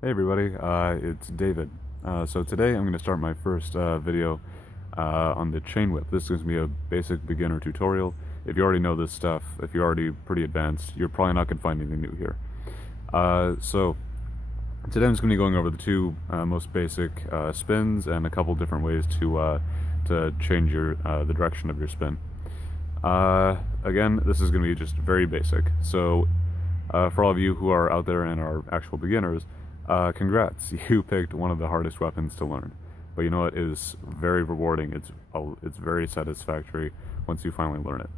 Hey everybody, it's David. So today I'm going to start my first video on the chain whip. This is going to be a basic beginner tutorial. If you already know this stuff, if you're already pretty advanced, you're probably not going to find anything new here. So today I'm just going to be going over the two most basic spins and a couple different ways to change the direction of your spin. Again, this is going to be just very basic. So for all of you who are out there and are actual beginners, congrats, you picked one of the hardest weapons to learn. But you know what, it is very rewarding, it's very satisfactory once you finally learn it.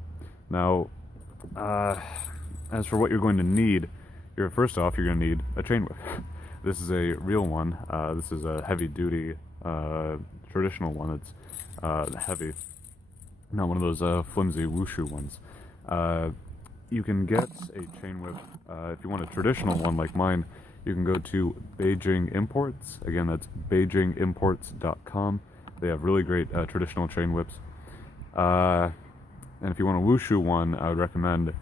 Now, as for what you're going to need, first off, you're going to need a chain whip. This is a real one, this is a heavy-duty, traditional one. It's heavy, not one of those flimsy wushu ones. You can get a chain whip, if you want a traditional one like mine, you can go to Beijing Imports. Again, that's beijingimports.com. They have really great traditional chain whips. And if you want a wushu one, I would recommend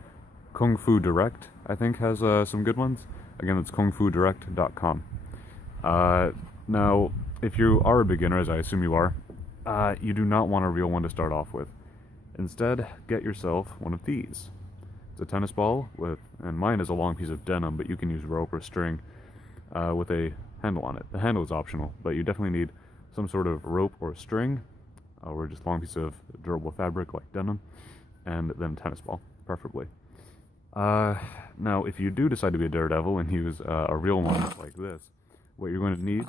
Kung Fu Direct, I think, has some good ones. Again, that's kungfudirect.com. Now, if you are a beginner, as I assume you are, you do not want a real one to start off with. Instead, get yourself one of these. It's a tennis ball and mine is a long piece of denim, but you can use rope or string with a handle on it. The handle is optional, but you definitely need some sort of rope or string, or just a long piece of durable fabric like denim, and then tennis ball, preferably. Now, if you do decide to be a daredevil and use a real one like this, what you're going to need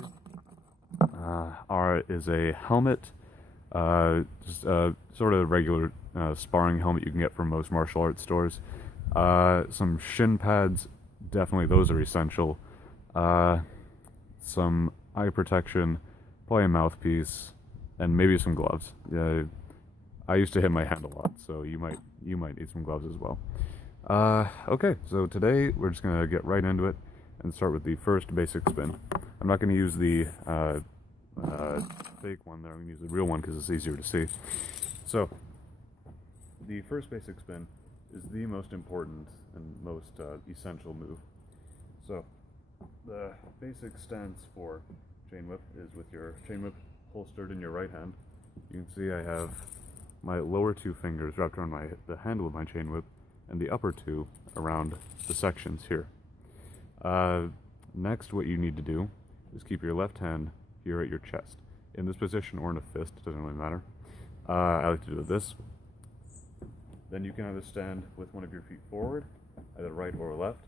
is a helmet, just sort of regular sparring helmet you can get from most martial arts stores. Some shin pads, definitely those are essential. Some eye protection, probably a mouthpiece, and maybe some gloves. I used to hit my hand a lot, so you might need some gloves as well. Okay, so today we're just gonna get right into it and start with the first basic spin. I'm not gonna use the fake one there. I'm gonna use the real one because it's easier to see. So, the first basic spin is the most important and most essential move. So, the basic stance for chain whip is with your chain whip holstered in your right hand. You can see I have my lower two fingers wrapped around the handle of my chain whip, and the upper two around the sections here. Next, what you need to do is keep your left hand here at your chest. In this position or in a fist, it doesn't really matter. I like to do this. Then you can either stand with one of your feet forward, either right or left,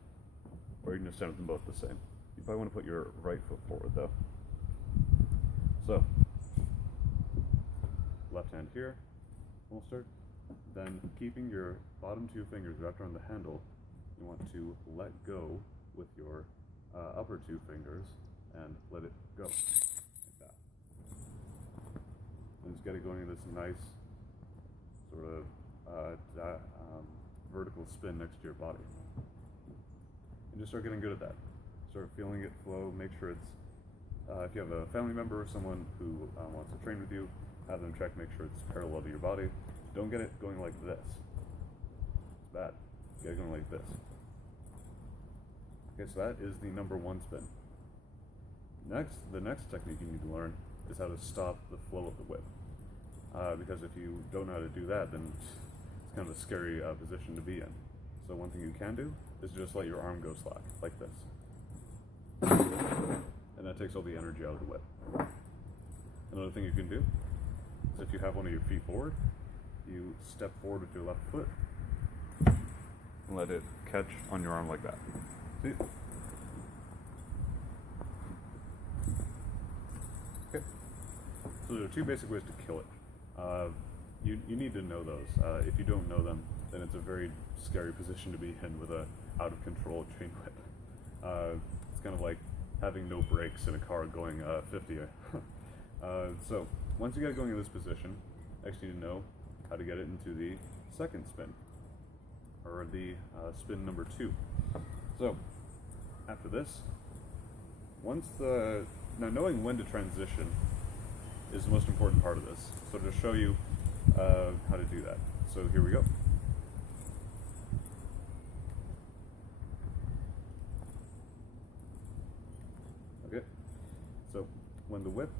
or you can just stand with them both the same. You probably want to put your right foot forward though. So, left hand here, holstered. Then, keeping your bottom two fingers wrapped around the handle, you want to let go with your upper two fingers and let it go, like that. And just get it going in this nice sort of vertical spin next to your body. And just start getting good at that. Start feeling it flow. Make sure it's, if you have a family member or someone who wants to train with you, have them check, make sure it's parallel to your body. Don't get it going like this. It's bad. Get it going like this. Okay, so that is the number one spin. The next technique you need to learn is how to stop the flow of the whip. Because if you don't know how to do that, then it's kind of a scary position to be in. So one thing you can do is just let your arm go slack, like this. And that takes all the energy out of the whip. Another thing you can do is if you have one of your feet forward, you step forward with your left foot and let it catch on your arm like that. See? Okay. So there are two basic ways to kill it. You need to know those. If you don't know them, then it's a very scary position to be in with a out of control chain whip. It's kind of like having no brakes in a car going 50. So once you get it going in this position, you actually need to know how to get it into the second spin, or the spin number 2. So after this, now knowing when to transition is the most important part of this. So to show you how to do that. So here we go. Okay? So when the whip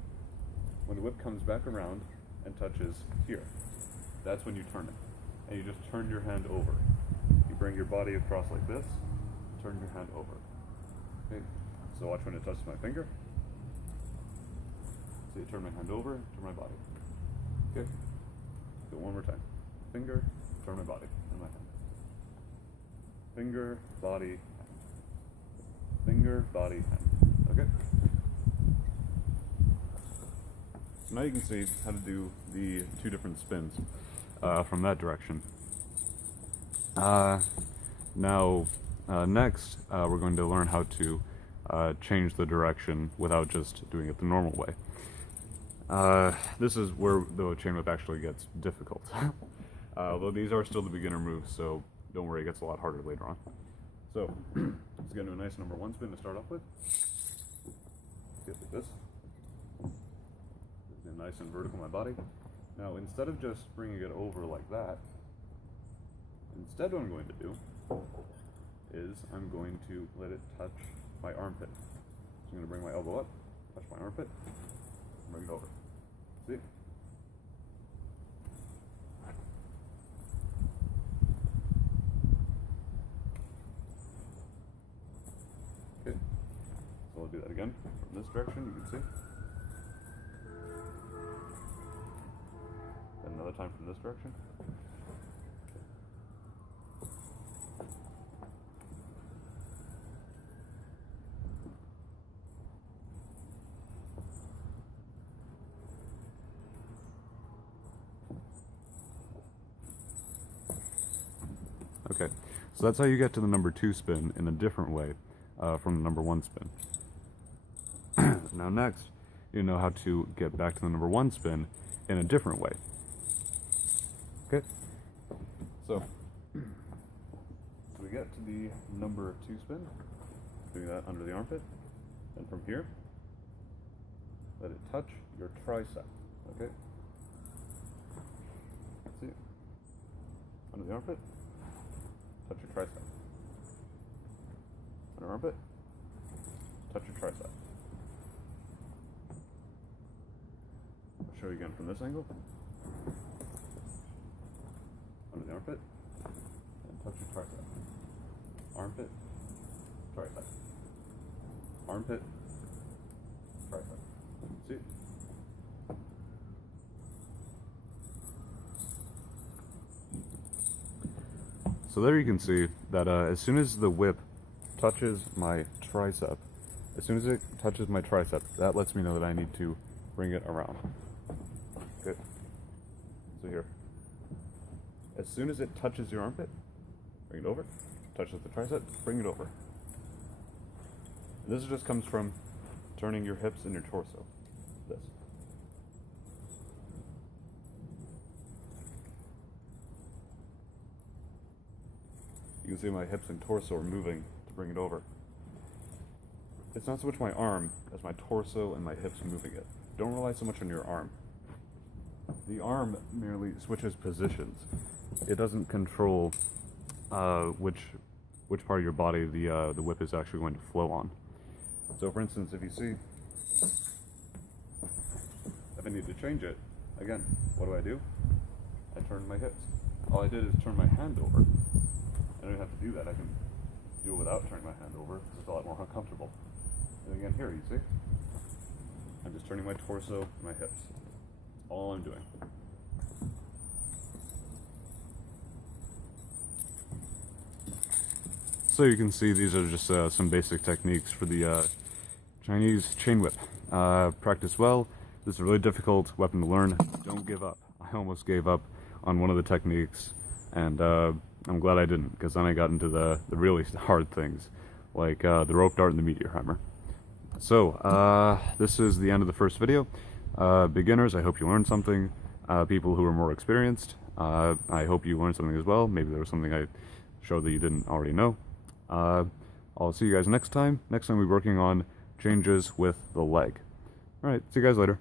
comes back around and touches here, that's when you turn it. And you just turn your hand over. You bring your body across like this, turn your hand over. Okay? So watch when it touches my finger. So you turn my hand over, turn my body. Okay? Do it one more time. Finger, turn my body, and my hand. Finger, body, hand. Finger, body, hand. Okay? So now you can see how to do the two different spins from that direction. Next, we're going to learn how to change the direction without just doing it the normal way. This is where the chain whip actually gets difficult. Although these are still the beginner moves, so don't worry, it gets a lot harder later on. So, let's get into a nice number one spin to start off with. Get like this. Get nice and vertical my body. Now, instead of just bringing it over like that, instead what I'm going to do is I'm going to let it touch my armpit. So I'm going to bring my elbow up, touch my armpit, and bring it over. See? Okay, so I'll do that again from this direction, you can see. And another time from this direction. Okay, so that's how you get to the number two spin in a different way from the number one spin. Now next, you know how to get back to the number one spin in a different way. Okay, so we get to the number two spin, doing that under the armpit, and from here, let it touch your tricep, okay? See, under the armpit, touch your tricep. Under armpit, touch your tricep. I'll show you again from this angle. Under the armpit, and touch your tricep. Armpit, tricep. Armpit, tricep. See? So there you can see that as soon as the whip touches my tricep, that lets me know that I need to bring it around. Okay. So here. As soon as it touches your armpit, bring it over. Touches the tricep, bring it over. And this just comes from turning your hips and your torso. This. You can see my hips and torso are moving to bring it over. It's not so much my arm as my torso and my hips moving it. Don't rely so much on your arm. The arm merely switches positions. It doesn't control which part of your body the whip is actually going to flow on. So for instance, if you see, if I need to change it, again, what do? I turn my hips. All I did is turn my hand over. I don't have to do that. I can do it without turning my hand over. It's a lot more uncomfortable. And again, here, you see? I'm just turning my torso and my hips. That's all I'm doing. So you can see these are just some basic techniques for the Chinese chain whip. Practice well. This is a really difficult weapon to learn. Don't give up. I almost gave up on one of the techniques, and I'm glad I didn't, because then I got into the really hard things, like the rope dart and the meteor hammer. So, this is the end of the first video. Beginners, I hope you learned something. People who are more experienced, I hope you learned something as well. Maybe there was something I showed that you didn't already know. I'll see you guys next time. Next time we'll be working on changes with the leg. Alright, see you guys later.